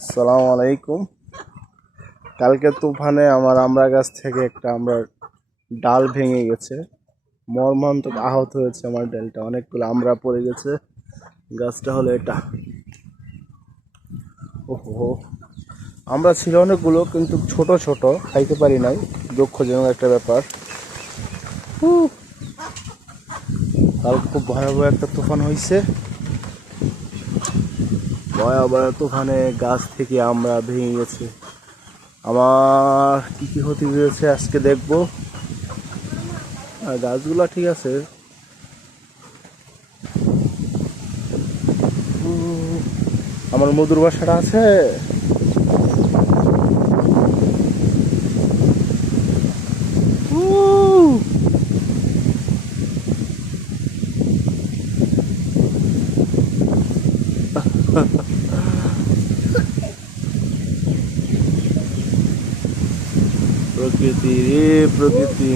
আসসালামু আলাইকুম। কালকে তুফানে আমার আমড়া গাছ থেকে একটা আমড়ার ডাল ভেঙে গেছে। মর্মান্তিক আহত হয়েছে আমার ডালটা, অনেকগুলো আমড়া পড়ে গেছে। গাছটা হলো এটা। ওহো, আমরা ছিল অনেকগুলো, কিন্তু ছোট ছোট, খাইতে পারি নাই। দুঃখজনক একটা ব্যাপার। কাল খুব ভয়াবহ একটা তুফান হয়েছে। ভয়াবহ তুফানে গাছ থেকে আমড়া ভেঙে গেছে। আমার কি কি ক্ষতি হয়েছে আজকে দেখবো। গাছগুলা ঠিক আছে। আমার মধুর বাসাটা আছে। প্রকৃতি রে প্রকৃতি।